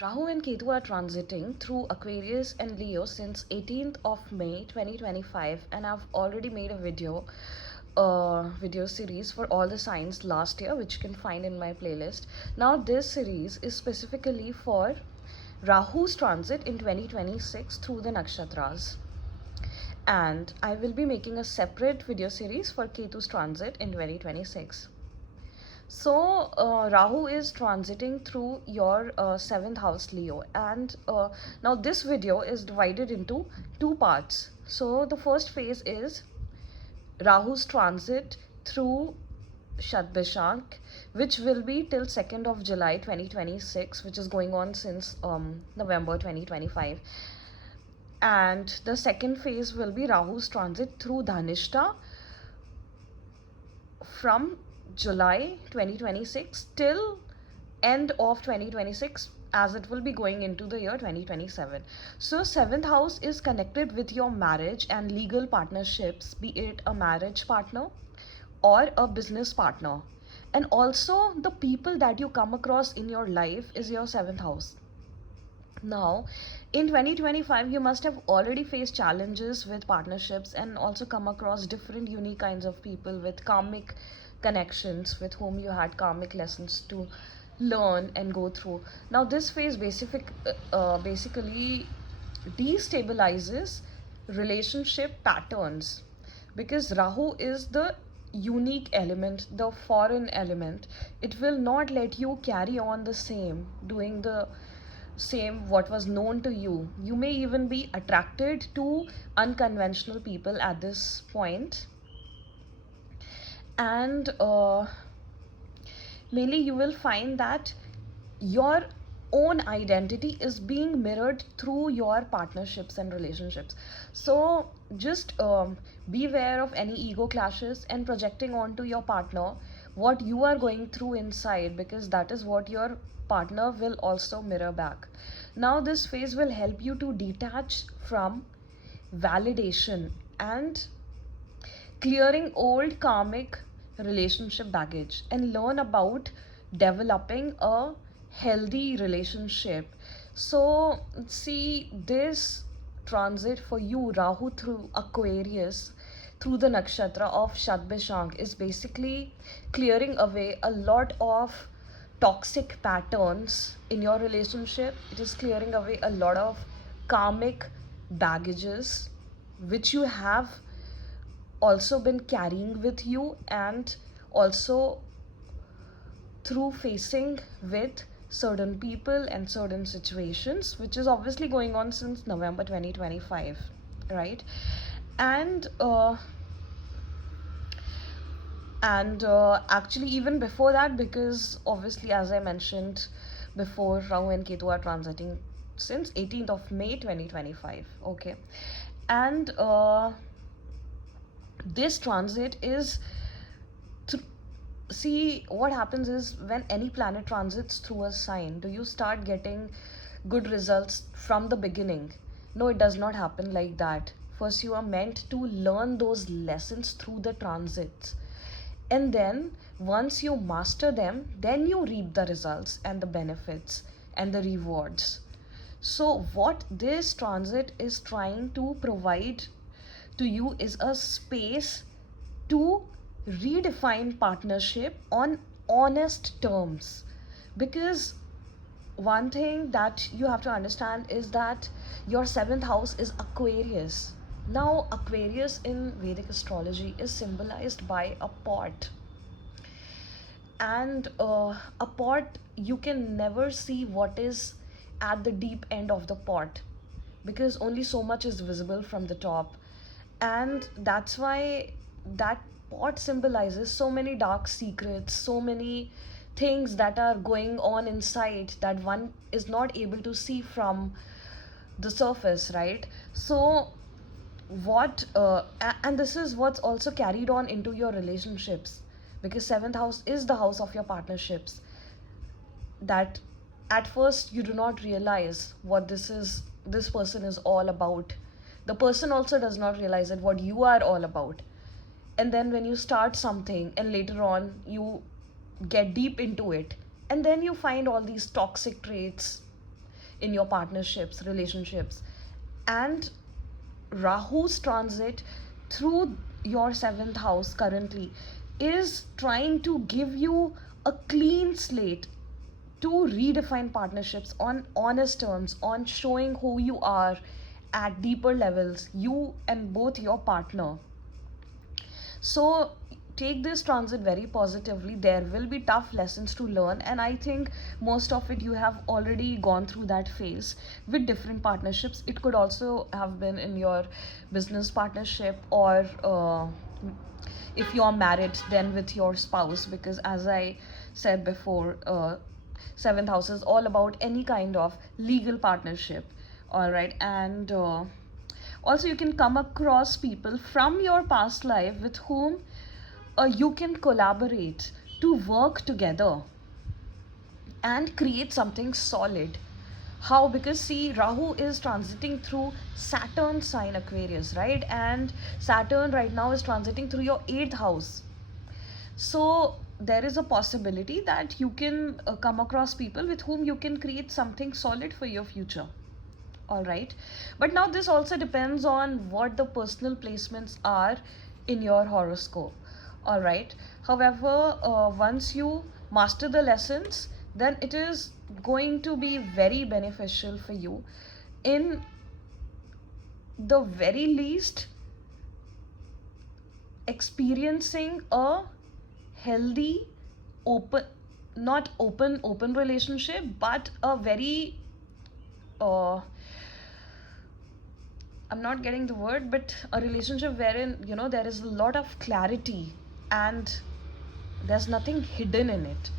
Rahu and Ketu are transiting through Aquarius and Leo since 18th of May 2025, and I've already made a video series for all the signs last year, which you can find in my playlist. Now this series is specifically for Rahu's transit in 2026 through the Nakshatras, and I will be making a separate video series for Ketu's transit in 2026. So, Rahu is transiting through your seventh house, Leo, and now this video is divided into two parts. So, the first phase is Rahu's transit through Shatbhishank, which will be till 2nd of July 2026, which is going on since November 2025. And the second phase will be Rahu's transit through Dhanishtha from July 2026 till end of 2026, as it will be going into the year 2027. So seventh house is connected with your marriage and legal partnerships, be it a marriage partner or a business partner, and also the people that you come across in your life is your seventh house. Now, in 2025, you must have already faced challenges with partnerships and also come across different unique kinds of people with karmic connections with whom you had karmic lessons to learn and go through. Now, this phase basically destabilizes relationship patterns because Rahu is the unique element, the foreign element. It will not let you carry on the same, doing the same what was known to you. You may even be attracted to unconventional people at this point, and mainly you will find that your own identity is being mirrored through your partnerships and relationships. So just be aware of any ego clashes and projecting onto your partner what you are going through inside, because that is what your partner will also mirror back. Now this phase will help you to detach from validation and clearing old karmic relationship baggage and learn about developing a healthy relationship. So, see, this transit for you, Rahu through Aquarius, through the nakshatra of Shatbhishank, is basically clearing away a lot of toxic patterns in your relationship. It is clearing away a lot of karmic baggages which you have also been carrying with you, and also through facing with certain people and certain situations, which is obviously going on since November 2025, right? And actually even before that, because obviously as I mentioned before, Rahu and Ketu are transiting since 18th of May 2025. Okay, and this transit is see, what happens is when any planet transits through a sign, do you start getting good results from the beginning? No, it does not happen like that. First you are meant to learn those lessons through the transits, and then once you master them, then you reap the results and the benefits and the rewards. So what this transit is trying to provide to you is a space to redefine partnership on honest terms. Because one thing that you have to understand is that your seventh house is Aquarius. Now, Aquarius in Vedic astrology is symbolized by a pot, and a pot, you can never see what is at the deep end of the pot because only so much is visible from the top, and that's why that pot symbolizes so many dark secrets, so many things that are going on inside that one is not able to see from the surface, right? So what and this is what's also carried on into your relationships, because seventh house is the house of your partnerships, that at first you do not realize what this person is all about. The person also does not realize it what you are all about, and then when you start something and later on you get deep into it, and then you find all these toxic traits in your partnerships, relationships. And Rahu's transit through your seventh house currently is trying to give you a clean slate to redefine partnerships on honest terms, on showing who you are at deeper levels, you and both your partner. So take this transit very positively. There will be tough lessons to learn, and I think most of it you have already gone through that phase with different partnerships. It could also have been in your business partnership, or if you are married, then with your spouse, because as I said before, seventh house is all about any kind of legal partnership. All right, and also you can come across people from your past life with whom you can collaborate to work together and create something solid. How? Because see, Rahu is transiting through Saturn sign Aquarius, right? And Saturn right now is transiting through your 8th house. So there is a possibility that you can come across people with whom you can create something solid for your future. All right, but now this also depends on what the personal placements are in your horoscope. All right, however, once you master the lessons, then it is going to be very beneficial for you, in the very least experiencing a healthy, open, not open relationship, but a very I'm not getting the word, but a relationship wherein, there is a lot of clarity and there's nothing hidden in it.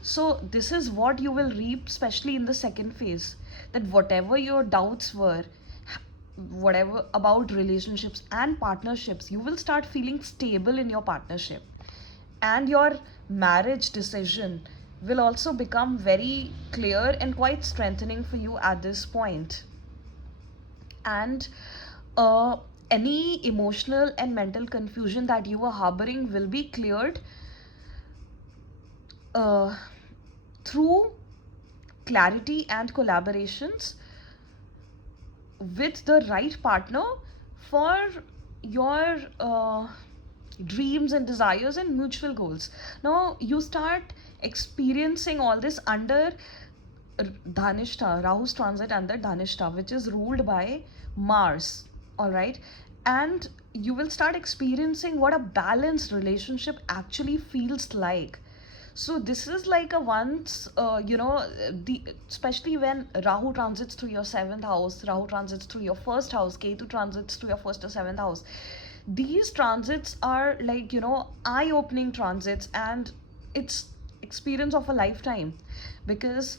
So this is what you will reap, especially in the second phase, that whatever your doubts were, whatever about relationships and partnerships, you will start feeling stable in your partnership. And your marriage decision will also become very clear and quite strengthening for you at this point. And uh, any emotional and mental confusion that you were harboring will be cleared uh, through clarity and collaborations with the right partner for your dreams and desires and mutual goals. Now you start experiencing all this under Dhanishtha, Rahu's transit under Dhanishtha, which is ruled by Mars. All right, and you will start experiencing what a balanced relationship actually feels like. So this is like a once, the especially when Rahu transits through your seventh house, Rahu transits through your first house, Ketu transits through your first or seventh house. These transits are like, eye-opening transits, and it's experience of a lifetime, because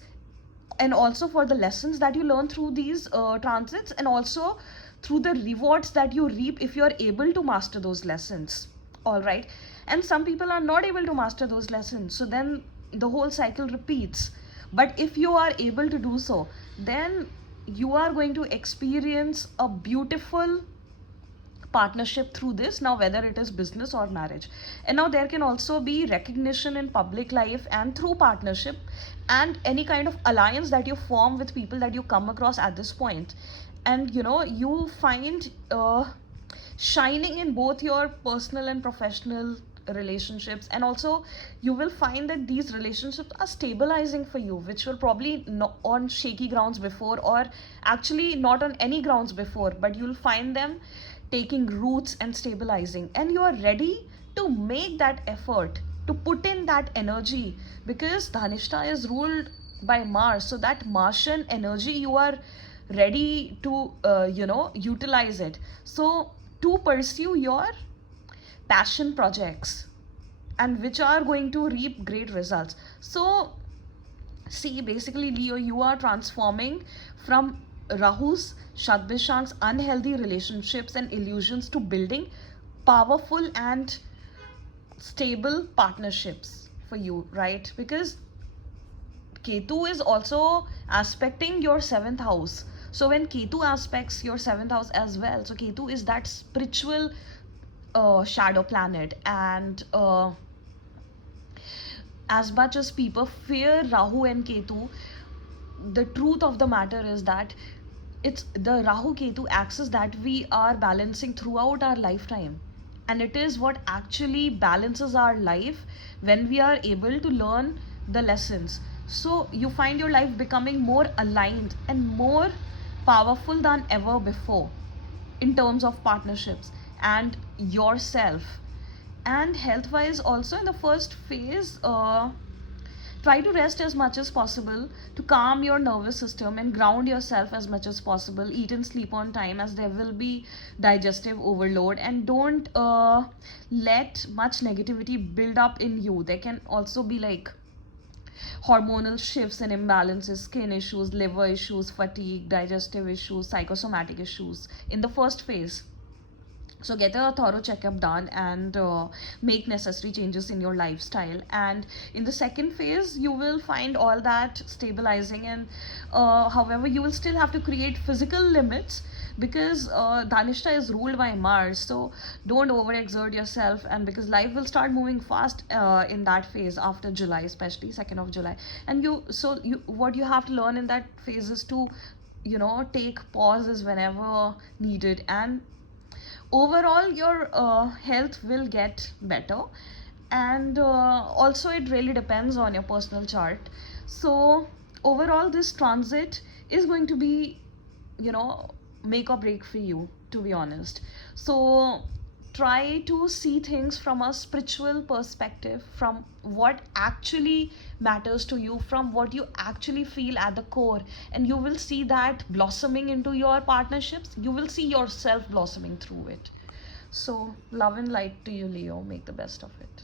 and also for the lessons that you learn through these transits, and also through the rewards that you reap if you are able to master those lessons. All right, and some people are not able to master those lessons, so then the whole cycle repeats. But if you are able to do so, then you are going to experience a beautiful partnership through this, now whether it is business or marriage. And now there can also be recognition in public life and through partnership, and any kind of alliance that you form with people that you come across at this point. And you find shining in both your personal and professional relationships, and also you will find that these relationships are stabilizing for you, which were probably not on shaky grounds before, or actually not on any grounds before, but you'll find them taking roots and stabilizing, and you are ready to make that effort, to put in that energy, because Dhanishta is ruled by Mars. So that Martian energy, you are ready to utilize it, so to pursue your passion projects, and which are going to reap great results. So see, basically, Leo, you are transforming from Rahu's, Shatbhishank's unhealthy relationships and illusions to building powerful and stable partnerships for you, right? Because Ketu is also aspecting your seventh house. So when Ketu aspects your seventh house as well, so Ketu is that spiritual shadow planet, and as much as people fear Rahu and Ketu, the truth of the matter is that it's the Rahu Ketu axis that we are balancing throughout our lifetime, and it is what actually balances our life when we are able to learn the lessons. So you find your life becoming more aligned and more powerful than ever before in terms of partnerships and yourself. And health wise also, in the first phase, try to rest as much as possible to calm your nervous system and ground yourself as much as possible. Eat and sleep on time, as there will be digestive overload, and don't let much negativity build up in you. There can also be like hormonal shifts and imbalances, skin issues, liver issues, fatigue, digestive issues, psychosomatic issues in the first phase. So get a thorough checkup done and make necessary changes in your lifestyle. And in the second phase, you will find all that stabilizing. And however, you will still have to create physical limits, because Dhanishtha is ruled by Mars. So don't overexert yourself, and because life will start moving fast in that phase after July, especially 2nd of July. And what you have to learn in that phase is to, take pauses whenever needed, and overall your health will get better. And also it really depends on your personal chart. So overall this transit is going to be, make or break for you, to be honest. So try to see things from a spiritual perspective, from what actually matters to you, from what you actually feel at the core, and you will see that blossoming into your partnerships. You will see yourself blossoming through it. So love and light to you, Leo. Make the best of it.